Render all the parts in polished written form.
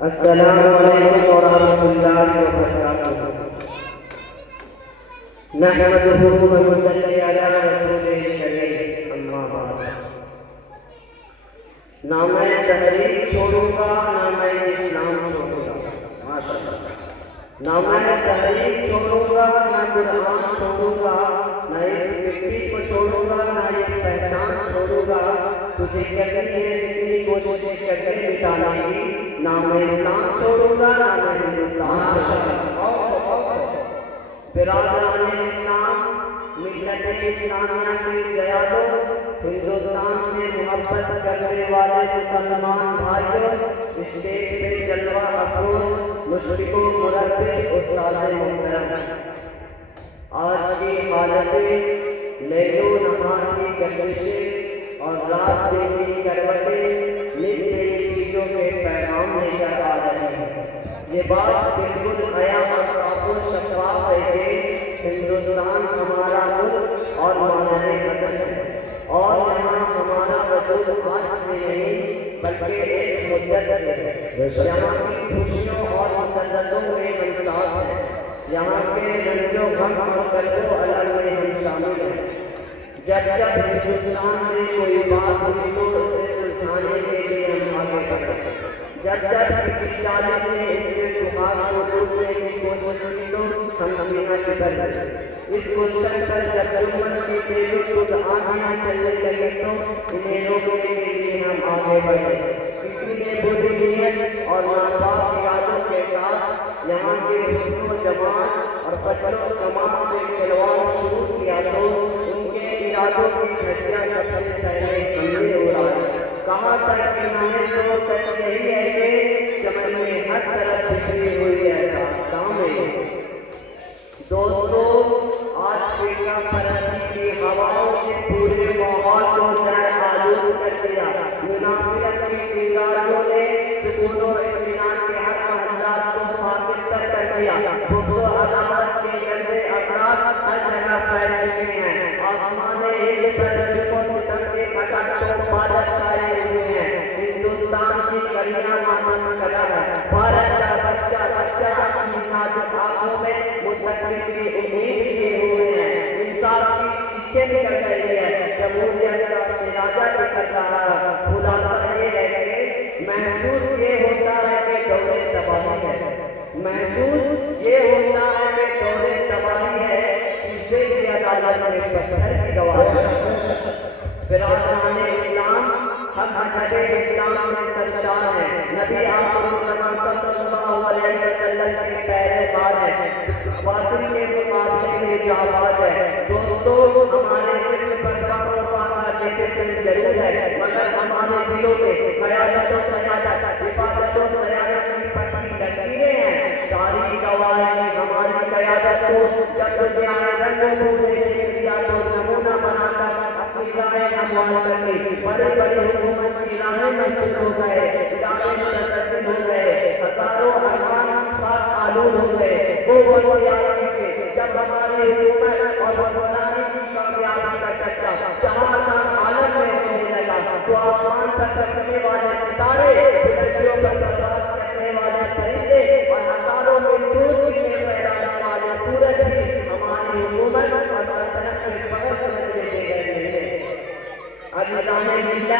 السلام علیکم ورحمۃ اللہ وبرکاتہ۔ نحمدہ ونصلی علی رسولہ الکریم، اما بعد۔ نہ میں تحریک چھوڑوں گا نہ میں اسلام چھوڑوں گا، نہ میں تحریک چھوڑوں گا نہ قرآن چھوڑوں گا، نہ اس مٹی کو چھوڑوں گا نہ یہ پہچان چھوڑوں گا۔ تجھے کرنی ہے جتنی کوشش کر کے مٹانے کی، نہ میں اسلام چھوڑوں گا نہ میں ہندوستان چھوڑوں گا۔ برادران اسلام، ملت اسلامیہ کی جیادوں، ہندوستان سے محبت کرنے والے مسلمان بھائیوں، اسٹیج پہ جلوہ افروز مشرق و مربع استاد محترم، آج کی حالتیں لیل و نہار کی گردشیں اور رات دن کی کروٹیں نئی نئی چیزوں کے پیغام لے کر آ رہے ہیں۔ یہ بات بالکل عیاں اور صاف و شفاف ہے کہ ہندوستان ہمارا ملک اور مادر وطن ہے، اور یہاں ہمارا وجود آج سے نہیں بلکہ ایک مدت ہے۔ یہاں کی خوشیوں اور مسرتوں میں امتیاز ہے، یہاں کے رنج و غم اور قلب و علم میں ہم شامل ہیں۔ جب جب ہندوستان میں کوئی بات ہوئی تو اسے سلجھانے کے لیے ہم آگے بڑھے، جب جب کسی ظالم نے اس کے سبحان کو روکنے کی کوشش کی تو ہم سینہ چپر گئے۔ اس گلشن پر جب دشمن کی تیز خود آندیاں چلنے لگی تو انہیں روکنے کے لیے ہم آگے بڑھے۔ کسی نے بری نیت اور ناپاک ارادوں کے ساتھ یہاں کے حسن و جمال اور فضل و کمال سے کھلواڑ شروع کیا تو ان کے ارادوں کی گھٹیاں سب سے پہلے ہم نے اڑائی۔ کہاں تک کہ ہمیں تو سچ یہی ہے کہ چمن میں ہر طرف بکھری ہوئی ہے داستان میں۔ دوستو، آج فرقہ پرستی کی ہواؤں نے پورے ماحول کو زہر آلود کر دیا۔ منافقت کی چنگاریوں نے سکون و اطمینان کے ہر معاملات کو فاقد کر دیا۔ بغض و عداوت کے گندے اثرات ہر جگہ پھیل چکے ہیں۔ آسمان ایک پر ظلم و ستم کے کھٹکھٹوں بادل چھائے ہوئے ہیں۔ ہندوستان کی گلیاں ماتم کدا ہے۔ بھارت کا بچہ بچہ اپنی نازک آنکھوں میں مستقبل کی امید لیے ہوئے ہیں۔ انصاف کی چیخیں نکل رہی ہے، جمہوریت کا سراجہ نکل رہا ہے۔ خلاصہ یہ ہے کہ محسوس یہ ہوتا ہے کہ دور تباہی ہے، محسوس یہ ہوتا ہے کہ دور تباہی ہے، شیشے کی عدالت میں پتھر کی گواہی ہے۔ برادران اسلام، ہم مذہب اسلام میں سرشار ہیں، نبی آخر الزمان صلی اللہ علیہ وسلم کے پیروکار ہیں، باطل کے مقابلے میں جانباز ہے۔ دوستو، ہمارے دل پر فخر و فخر ضرور ہے، مگر ہمارے دلوں میں قیادت و سیادت، حفاظت و سیادت کی پٹی لکیریں ہیں۔ تاریخ گواہ ہے کہ ہماری قیادت کو جب دنیا نے رنگ و بو دینے دیا تو نمونہ بنا کر اپنی راہیں ہموار کر لی۔ بڑے بڑے حکومت کی راہیں محفوظ ہو گئے، ادارے متزلزل ہو گئے، ہزاروں ارمان خاک آلود ہو گئے۔ وہ وقت یاد کیجیے جب ہماری حکومت اور حکمرانی کی کامیابی کا چرچا جہاں تک عالم میں ہونے لگا تو آسمان پر چمکنے والے ستارے، بلندیوں پر پرواز کرنے والے پرندے اور ہزاروں میل دور کی میں پھیلانے والے سورج بھی ہماری حکومت اور سلطنت کے فخر سمجھنے دے گئے ہیں۔ عزیزان ملت،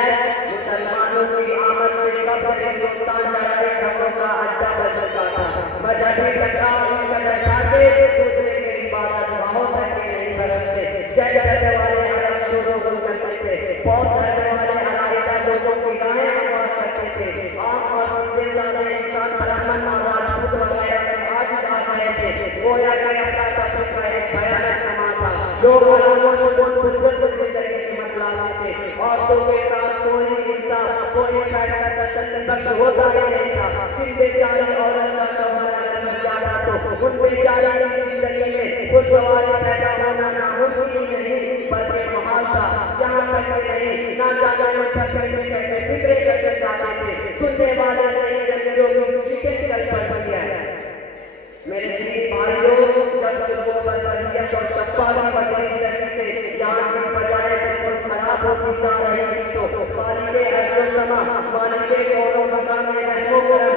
مسلمانوں کی آمد سے قبل ہندوستان لڑائی جھگڑوں کا اڈا بن چکا تھا۔ مذہبی ٹکراؤ اس قدر تھا کہ دوسرے کے عبادت گاہوں تک کے نہیں برستے، جل جلنے والے الگ شروع کرتے تھے، بہت کرنے والے علاحدہ لوگوں کی راہیں ہموار کرتے تھے۔ عام اور سیدھے سادے انسان برہمن اور راجپوت وغیرہ سے آج آ گئے تھے۔ گویا کہ اللہ کا فکر ایک بھیانک سما تھا۔ لوگ علاموں سکون بلبل زندگی کی مطلب تھے، عورتوں کے ساتھ کوئی انصاف، کوئی فیصلہ تسلی بخش ہوتا ہی نہیں تھا۔ جن بیچاری عورت کا شوہر اگر مر جاتا تو ان بیچاری کی زندگی میں خوشحالی پیدا ہونا ناممکن نہیں بلکہ محال تھا۔ یہاں تک کہ نہیں، نہ جانے ان پر کیسے کیسے فکرے کرتے جاتے تھے، سننے والے نہیں جنگلوں کی چیخیں نکل پڑتی ہے۔ میرے دین بھائیوں، جب وہ بدبریت اور شفاعی بدلی زندگی سے یہاں کی بجائے بالکل خراب ہوتی جا رہی تھی تو خالق ارض و سما، مالک کون و مکان رحم و کرم،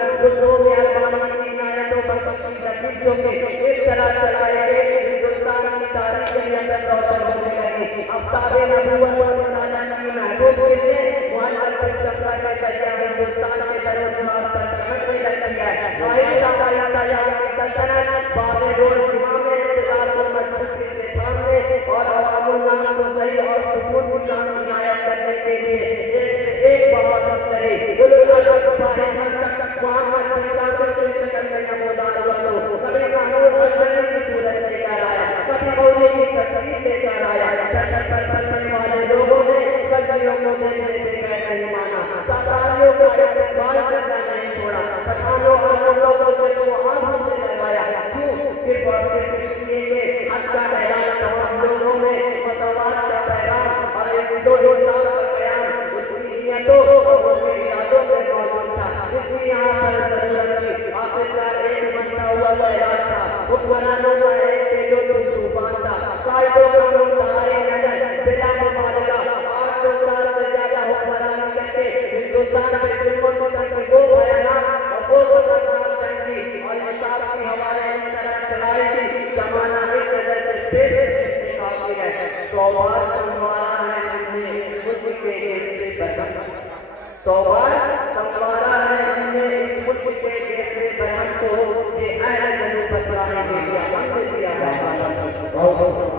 ضرورت تھی. آخرکار ایک بنتا ہوا سیلاب تھا. حکمرانوں کا ایک تیز و تند طوفان تھا. قائدوں کا منتہائی نظر بلا مبالغہ 800 سال سے زیادہ حکمرانی کرتے ہندوستان میں دشمنوں تک وہ بھیانک اور وہ خطرناک جنگ تھی اور انصاف کی ہوائیں اس طرح چلائی تھی. زمانہ اس وجہ سے پیش سے کافی ہے. 100 بار سنوارا ہے ہم نے اس ملک کے کیسرے بہن. 100 بار سنوارا ہے ہم نے اس ملک کے کیسرے بہن کو. یہ اہل جنوب بتلائیں گے کیا ہم نے دیا ہے.